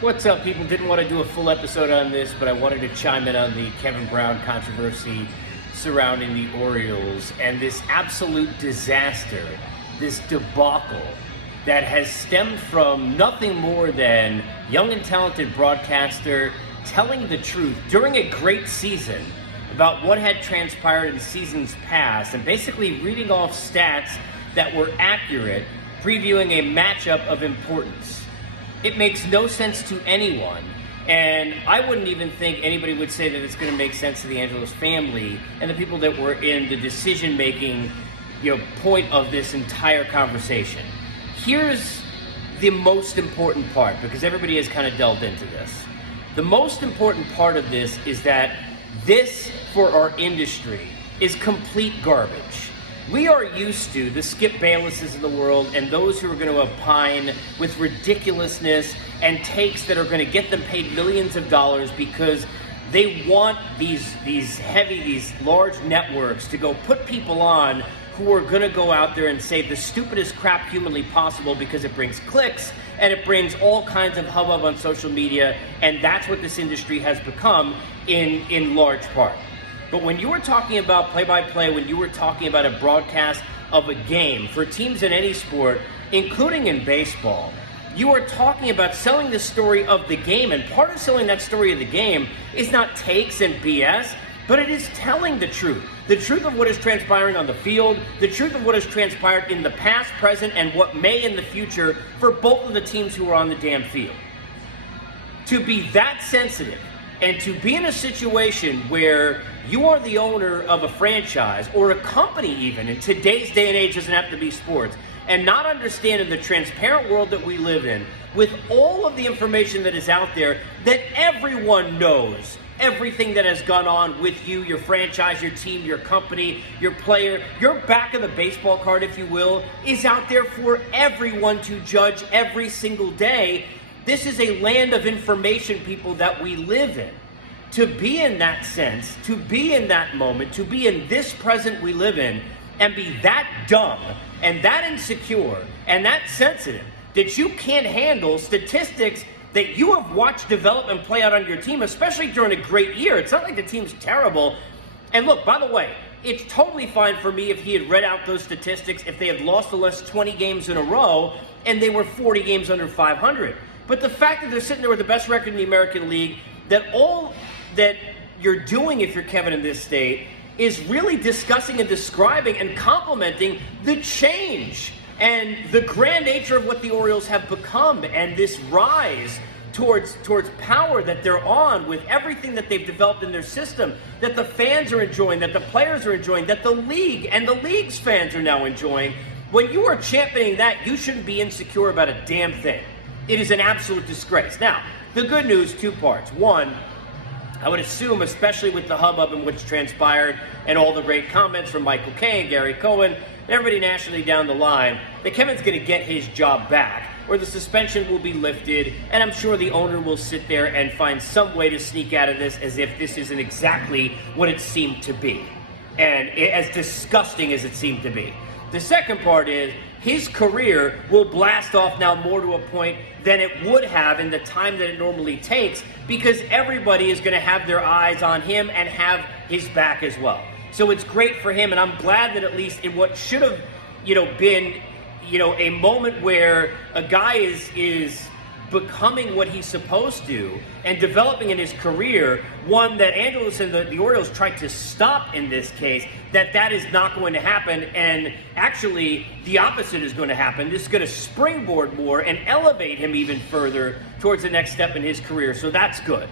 What's up, people? Didn't want to do a full episode on this, but I wanted to chime in on the Kevin Brown controversy surrounding the Orioles and this absolute disaster, this debacle that has stemmed from nothing more than young and talented broadcaster telling the truth during a great season about what had transpired in seasons past and basically reading off stats that were accurate, previewing a matchup of importance. It makes no sense to anyone, and I wouldn't even think anybody would say that it's going to make sense to the Angelos family and the people that were in the decision-making, point of this entire conversation. Here's the most important part, because everybody has kind of delved into this. The most important part of this is that this, for our industry, is complete garbage. We are used to the Skip Baylesses of the world and those who are going to opine with ridiculousness and takes that are going to get them paid millions of dollars because they want these large networks to go put people on who are going to go out there and say the stupidest crap humanly possible because it brings clicks and it brings all kinds of hubbub on social media, and that's what this industry has become in large part. But when you were talking about play-by-play, when you were talking about a broadcast of a game for teams in any sport, including in baseball, you are talking about selling the story of the game. And part of selling that story of the game is not takes and BS, but it is telling the truth of what is transpiring on the field, the truth of what has transpired in the past, present, and what may in the future for both of the teams who are on the damn field. To be that sensitive, and to be in a situation where you are the owner of a franchise or a company even, in today's day and age, doesn't have to be sports, and not understand in the transparent world that we live in, with all of the information that is out there, that everyone knows everything that has gone on with you, your franchise, your team, your company, your player, your back of the baseball card, if you will, is out there for everyone to judge every single day. This is a land of information, people, that we live in. To be in that sense, to be in that moment, to be in this present we live in, and be that dumb and that insecure and that sensitive that you can't handle statistics that you have watched develop and play out on your team, especially during a great year. It's not like the team's terrible. And look, by the way, it's totally fine for me if he had read out those statistics if they had lost the last 20 games in a row and they were 40 games under 500. But the fact that they're sitting there with the best record in the American League, that all that you're doing if you're Kevin in this state is really discussing and describing and complimenting the change and the grand nature of what the Orioles have become and this rise towards power that they're on with everything that they've developed in their system, that the fans are enjoying, that the players are enjoying, that the league and the league's fans are now enjoying. When you are championing that, you shouldn't be insecure about a damn thing. It is an absolute disgrace. Now, the good news, two parts. One, I would assume, especially with the hubbub in which transpired and all the great comments from Michael Kay and Gary Cohen and everybody nationally down the line, that Kevin's going to get his job back, or the suspension will be lifted, and I'm sure the owner will sit there and find some way to sneak out of this as if this isn't exactly what it seemed to be, and as disgusting as it seemed to be. The second part is his career will blast off now more to a point than it would have in the time that it normally takes, because everybody is going to have their eyes on him and have his back as well. So it's great for him, and I'm glad that at least in what should have, been, a moment where a guy is becoming what he's supposed to and developing in his career, one that Angelos and the Orioles tried to stop in this case, that is not going to happen, and actually the opposite is going to happen. This is going to springboard more and elevate him even further towards the next step in his career, so that's good.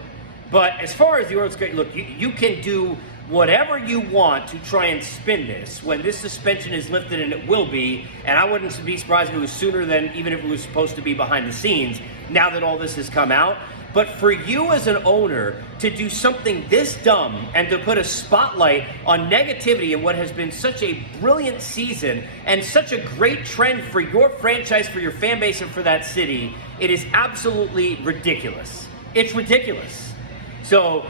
But as far as the Orioles go, look, you can do whatever you want to try and spin this when this suspension is lifted, and it will be, and I wouldn't be surprised if it was sooner than even if it was supposed to be behind the scenes, now that all this has come out. But for you as an owner to do something this dumb and to put a spotlight on negativity in what has been such a brilliant season and such a great trend for your franchise, for your fan base, and for that city, it is absolutely ridiculous. It's ridiculous. So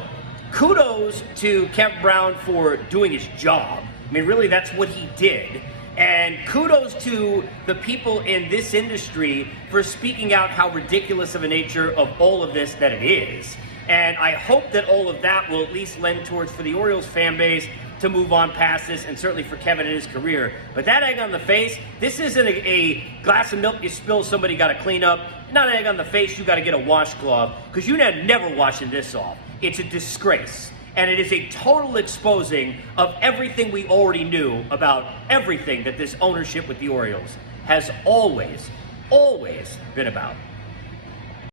kudos to Kevin Brown for doing his job. I mean, really, that's what he did. And kudos to the people in this industry for speaking out how ridiculous of a nature of all of this that it is. And I hope that all of that will at least lend towards, for the Orioles fan base, to move on past this, and certainly for Kevin in his career. But that egg on the face, this isn't a glass of milk you spill, somebody got to clean up. Not an egg on the face, you got to get a washcloth, because you're never washing this off. It's a disgrace. And it is a total exposing of everything we already knew about everything that this ownership with the Orioles has always been about.